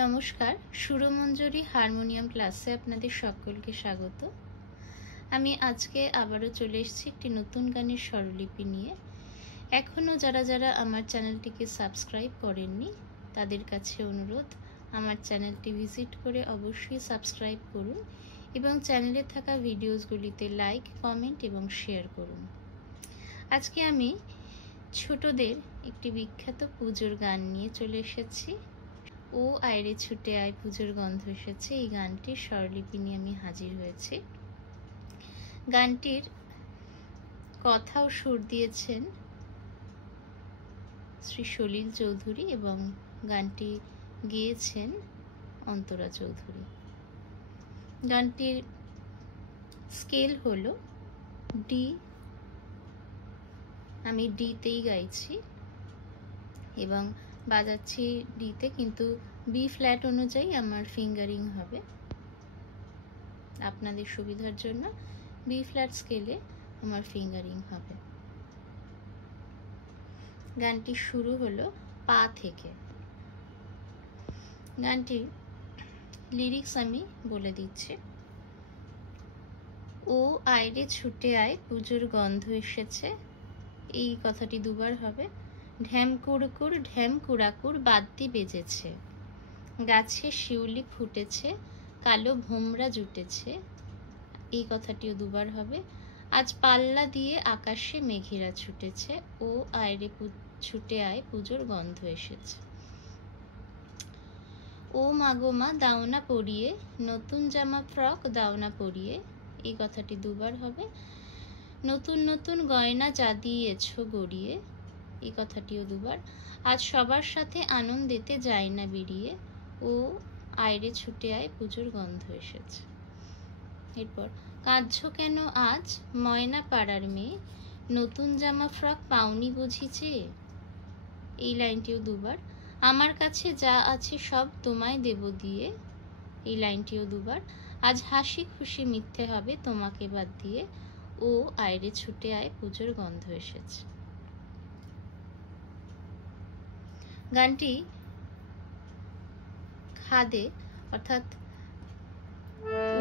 নমস্কার, সুরমঞ্জরি হারমোনিয়াম ক্লাসে আপনাদের সকলকে স্বাগত। আমি আজকে আবারও চলে এসেছি একটি নতুন গানের স্বরলিপি নিয়ে। এখনও যারা আমার চ্যানেলটিকে সাবস্ক্রাইব করেননি তাদের কাছে অনুরোধ, আমার চ্যানেলটি ভিজিট করে অবশ্যই সাবস্ক্রাইব করুন এবং চ্যানেলে থাকা ভিডিওসগুলিতে লাইক, কমেন্ট এবং শেয়ার করুন। আজকে আমি ছোটদের একটি বিখ্যাত পুজোর গান নিয়ে চলে এসেছি। ও আয়রে ছুটে আয় পুজোর গন্ধ এসেছে, এই গানটির স্বরলিপি নিয়ে আমি হাজির হয়েছি। গানটির কথা ও সুর দিয়েছেন শ্রী সলিল চৌধুরী এবং গানটি গেয়েছেন অন্তরা চৌধুরী। গানটির স্কেল হলো ডি, আমি ডিতেই গাইছি এবং বাজাচ্ছি ডিতে, কিন্তু বি ফ্ল্যাট অনুযায়ী আমার ফিঙ্গারিং হবে। আপনাদের সুবিধার জন্য বি ফ্ল্যাট স্কেলে আমার ফিঙ্গারিং হবে। গানটি শুরু হলো পা থেকে। গানটির লিরিক্স আমি বলে দিচ্ছি। ও আয়রে ছুটে আয় পুজোর গন্ধ এসেছে, এই কথাটি দুবার হবে। ঢ্যাম কুড়কুড় ঢ্যাম কুড়াকুড় বাদ্যি বেজেছে, গাছে শিউলি ফুটেছে, কালো ভোমরা জুটেছে, এই কথাটিও দুবার হবে। আজ পাল্লা দিয়ে আকাশে মেঘেরা ছুটেছে, ও আয়রে ছুটে আয় পুজোর গন্ধ এসেছে। ও মাগো মা দাওনা পরিয়ে, নতুন জামা ফ্রক দাওনা পরিয়ে, এই কথাটি দুবার হবে। নতুন নতুন গয়না যা দিয়েছ গড়িয়ে, এই কথাটিও দুবার। আজ সবার সাথে আনন্দেতে যায় না বেরিয়ে, ও আয়রে ছুটে আয় পুজোর গন্ধ এসেছে। এরপর কাঁদছো কেন আজ ময়না পাড়ার মেয়ে, নতুন জামা ফ্রক পাওনি বুঝিছে, এই লাইনটিও দুবার। আমার কাছে যা আছে সব তোমায় দেব দিয়ে, এই লাইনটিও দুবার। আজ হাসি খুশি মিথ্যে হবে তোমাকে বাদ দিয়ে, ও আয়রে ছুটে আয় পুজোর গন্ধ এসেছে। গানটি খাদে অর্থাৎ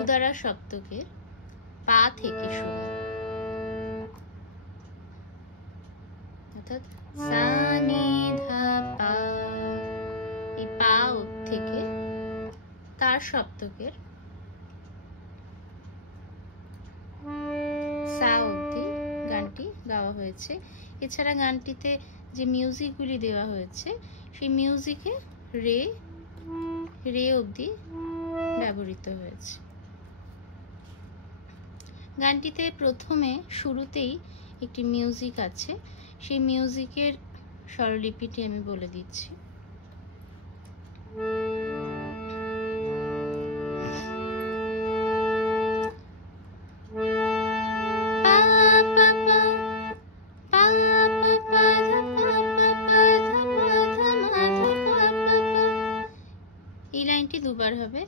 উদারা সপ্তকের পা থেকে শুরু, অর্থাৎ সা নি ধা পা, এই পা থেকে তার সপ্তকের সা অবধি গানটি গাওয়া হয়েছে। এছাড়া গানটিতে যে মিউজিকগুলি দেওয়া হয়েছে সেই মিউজিকে রে অবধি ব্যবহৃত হয়েছে। গানটিতে প্রথমে শুরুতেই একটি মিউজিক আছে, সেই মিউজিকের স্বরলিপিটি আমি বলে দিচ্ছি। এই লাইনটি দুবার হবে।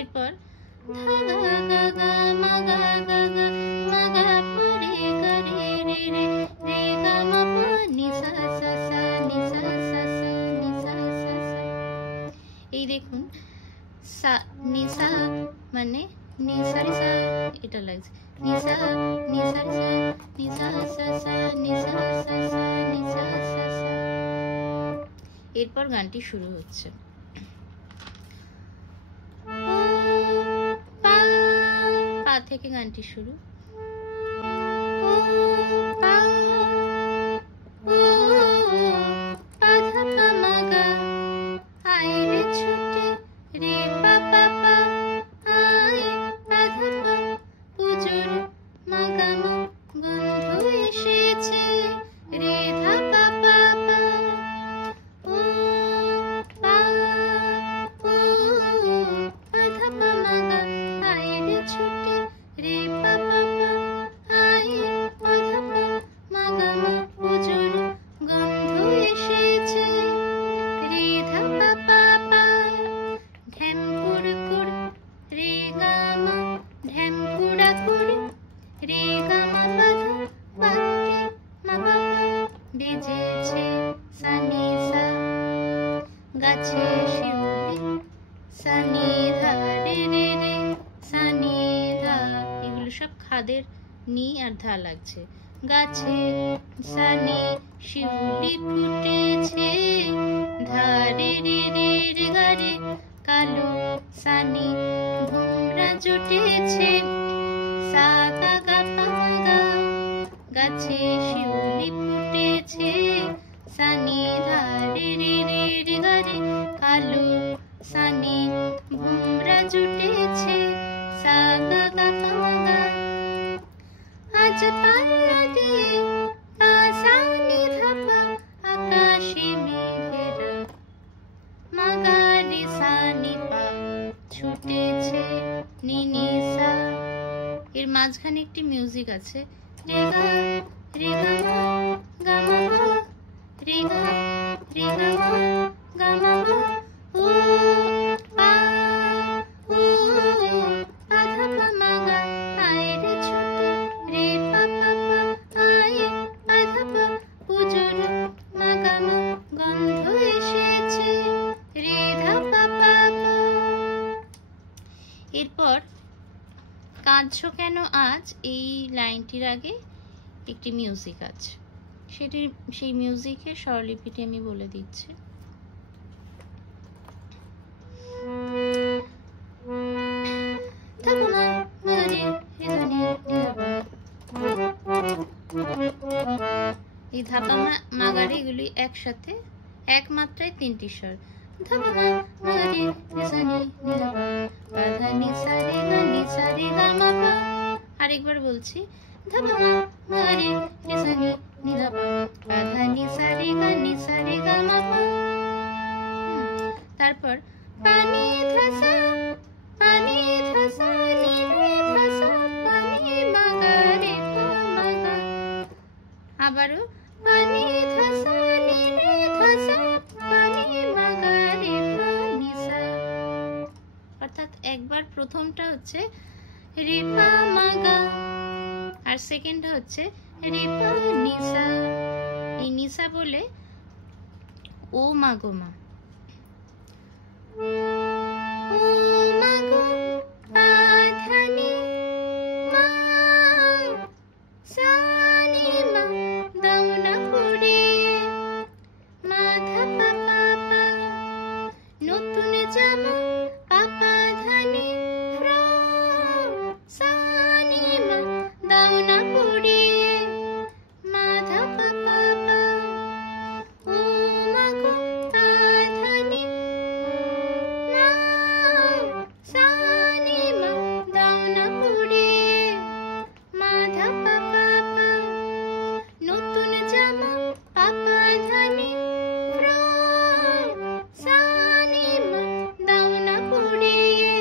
এরপর এই দেখুন সা নিসা মানে নিসারি সা, এটা লাগছে নিসা নিসারি সা নিসা সা সা নিসা সা সা নিসা সা সা। এরপর গানটি শুরু হচ্ছে। পা থেকে গানটি শুরু। নি আর ধা লাগছে। গাছে সানি শিউলি ফুটেছে, ধারে রে রে রে গারে কালো সানি ভুমরা জুটেছে, সা গা গা পা গা। গাছে শিউলি ফুটেছে, সানি ধারে রে রে রে গারে কালো সানি ভুমরা জুটেছে, সা গা গা পা গা। আজ পাল্লা দিয়ে পা সা নি ধা পা, আকাশে মেঘেরা মা গা রে সা নি পা ছুটেছে, নি নি সা। এর মাঝখানে একটি মিউজিক আছে, রে গা মা গা মা পা, রে গা মা গা মা পা, ও পা ও পা ধা পা মা গা, আয় রে ছুটে রে পা পা পা, আয় পা ধা পা পুজোর মা গা মা, গন্ধ এসেছে রে ধা পা পা পা। এরপর কাঁদছো কেন আজ, এই লাইনটির আগে একটি মিউজিক আছে, সেই মিউজিকের স্বরলিপিটি আমি বলে দিচ্ছি। এই ধাপা মাগারে এগুলি একসাথে এক মাত্রায় তিনটি স্বর, ধাপা মাগারে নিসানি নিরাপা পাধা নিসা রে গা নিসা রে গা মা পা। আরেকবার বলছি, ধাপা মাগারে নিসানি নিরাপা পাধা নিসা রে গা নিসা রে গা মা পা। তারপর পানি ধাসা নি রে ধাসা পানি মাগারে পা মাগা। আবারও পানি ধাসা নি রে ধাসা পানি মাগারে পা নিসা। অর্থাৎ একবার প্রথমটা হচ্ছে রে পা মাগা আর সেকেন্ডটা হচ্ছে রে পা নিসা। এই নিসা বলে ও মাগো মা, নতুন জামা পাপা ধানি ফ্রক সানি মা দাও না পড়িয়ে, মা ধা পাপা পা, ও মা গো পা ধানি মা সানি মা দাও না পড়িয়ে, মা ধা পাপা পা। নতুন জামা পাপা ধানি ফ্রক সানি মা দাও না পড়িয়ে,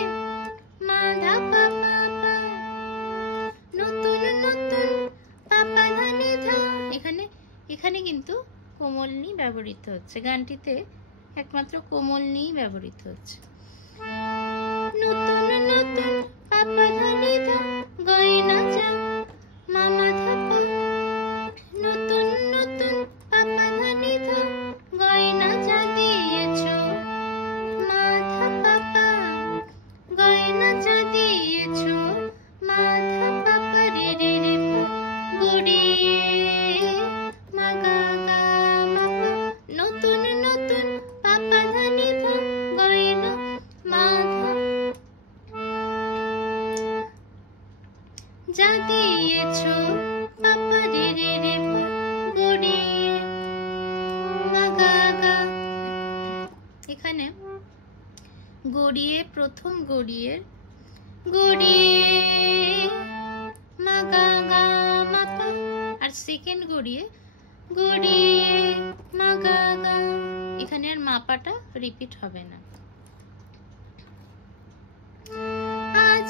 মা ধা পাপা পা। নতুন নতুন পাপা ধানি ধা। এখানে কিন্তু কোমল নি ব্যবহৃত হচ্ছে, গানটিতে একমাত্র কোমল নি ব্যবহৃত হচ্ছে। নতুন নতুন পাপা ধানি ধা গয়না যা মামা ধা পা। নতুন নতুন পাপা ধানি ধা গয়না যা দিয়েছো, মা ধা পাপা গয়না যা দিয়েছো, মা ধা পাপা রে রে রে পা গুড়িয়ে মা গা গা মা পা। নতুন নতুন পাপা ধানি ধা গয়না মা ধা যা দিয়েছো, পাপা রে রে রে পা গুড়িয়ে মা গা গা। এখানে গড়িয়ে প্রথম গড়িয়ে মা গা গা মা পা, আর সেকেন্ড গড়িয়ে মা গা গা। এখানে আর মাপাটা রিপিট হবে না। আজ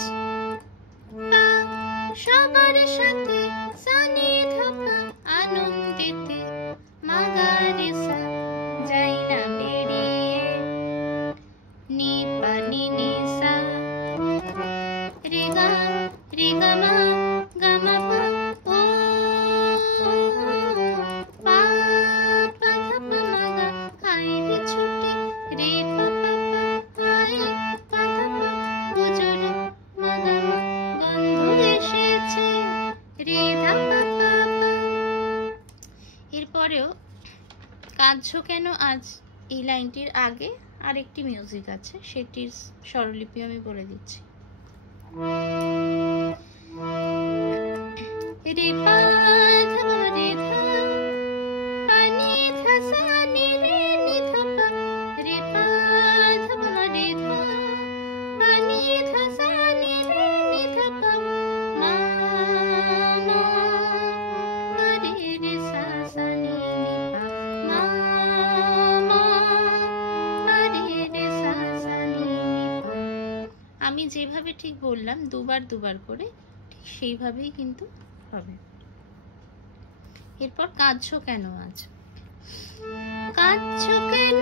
পা সবার সাথে সানি ধাপা আনন্দিতে, মা গা রে সা যাই না বেরিয়ে, নি পা নি নি সা রে গা মা গা মা পা, ও পা পা ধা পা মা গা, আয় রে ছুটে রে পা পা পা, আয় পা ধা পা পুজোর মা গা মা, গন্ধ এসেছে এরপরেও কাঁদছো কেন আজ এই লাইনটির আগে আরেকটি মিউজিক আছে, সেটির স্বরলিপি আমি বলে দিচ্ছি। রে পা ধা রে ধা পা নি ধা সা নি রে নি ধা পা, রে পা ধা রে ধা পা নি ধা সা নি রে নি ধা পা, মা মা পা রে রে সা সা নি নি পা, মা মা পা রে রে সা সা নি নি পা। আমি যেভাবে ঠিক বললাম দুবার দুবার করে, ঠিক সেইভাবেই কিন্তু হবে। এরপর কাঁদছো কেন আজ, কাঁদছো কেন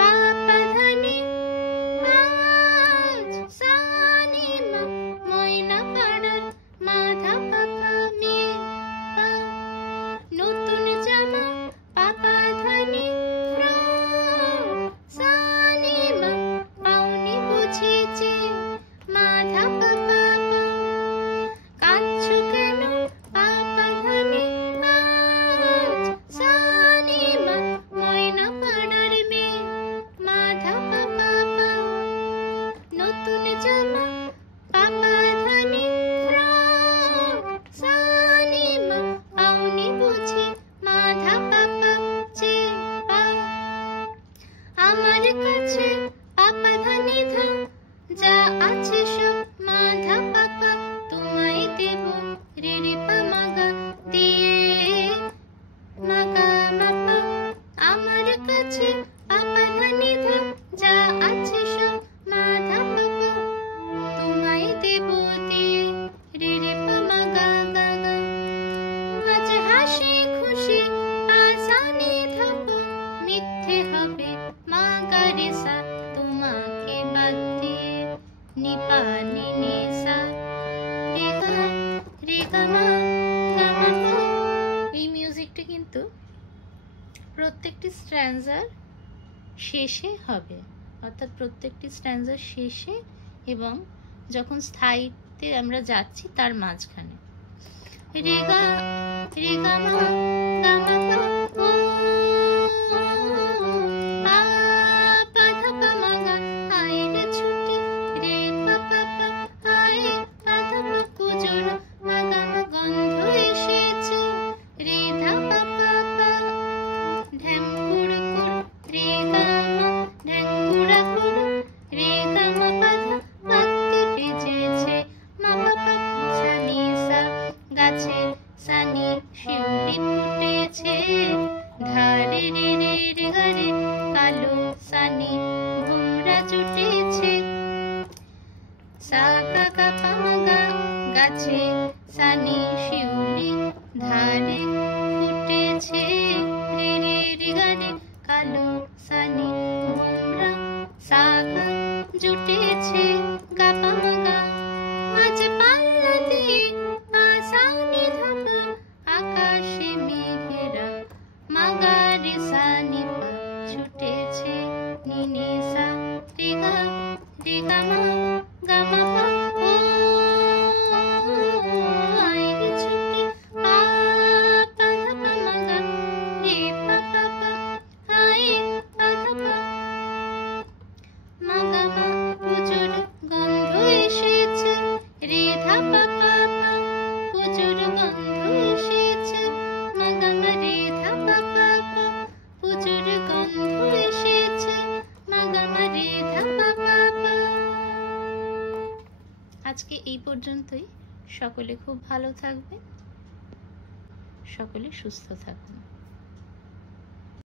পা পা ধা নি আজ, সা নি মা ময়না পাড়ার মা ধা পা পা মে পা, নতুন জামা পা পা ধা নি ফ্রক, সা নি মা পাওনি বুঝেছে মা ধা পা পা পা, কাঁদছো কেন পা পা ধা নি আজ, সা নি মা ময়না পাড়ার মেয়ে মা ধা পা পা পা, নতুন জামা পা পা ধা নি ফ্রক, সা নি মা পাওনি বুঝি মা ধা পা পা চে পা, আমার কাছে পা পা ধা নি ধা যা আছে সব মা ধা পা পা, তোমায় দেব রে রে পা মা গা দিয়ে মা গা মা পা, আমার কাছে পা পা ধা নি ধা যা আছে সব মা ধা পা পা, তোমায় দেব দিয়ে রে রে পা মা গা গা গা, আজ হাসি খুশি পা সা নি ধা পা, মিথ্যে হবে মা গা রে সা তোমাকে বাদ দিয়ে নি পা নি নি সা, রে গা মা গা মা পা। এই মিউজিকটা কিন্তু প্রত্যেকটি স্ট্র্যান্জার শেষে হবে, অর্থাৎ প্রত্যেকটি স্ট্র্যান্জার শেষে এবং যখন স্থায়ীতে আমরা যাচ্ছি তার মাঝখানে। রে গা মা গা মা পা ও পা পা ধা পা মা গা, আয় রে ছুটি রে পা পা পা, আয় পা ধা পা পুজোর মা গা মা, গন্ধ এসেছে রে ধা পা পা পা, ঢ্যাম কুড় কুড় রে গা মা, ঢ্যাং কুড়া কুড় রে গা মা পা ধা, বাতি বেজেছে মা পা পা সা নি সা, গাছে সা নি শিউলি ফুটেছে, ধারে রে রে রে গা রে কালো সা নি ভোমরা জুটেছে, সা গা গা পা মা গা, গাছে সা নি শিউলি ধারে ফুটেছে, রে রে রে গা রে কালো সা নি ভোমরা, সা গা জুটেছে গা পা মা গা, আজ পাল্লা দিয়ে পা সা নি ধা পা, আকাশে মেঘেরা মা গা রে সা নি পা, ছুটেছে নি নি সা, রে গা মা গা মা পা ও আয় রে ছুটি পা পা ধা পা মা গা, রে পা পা পা আয় পা ধা পা মা গা মা, পুজোর গন্ধ এসেছে রে ধা পা পা পা, পুজোর গন্ধ এসেছে মা গা মা রে ধা পা পা পা, পুজোর গন্ধ এসেছে মা গা মা রে ধা পা পা পা। আজকে এই পর্যন্তই। সকলে খুব ভালো থাকবেন, সকলে সুস্থ থাকবেন।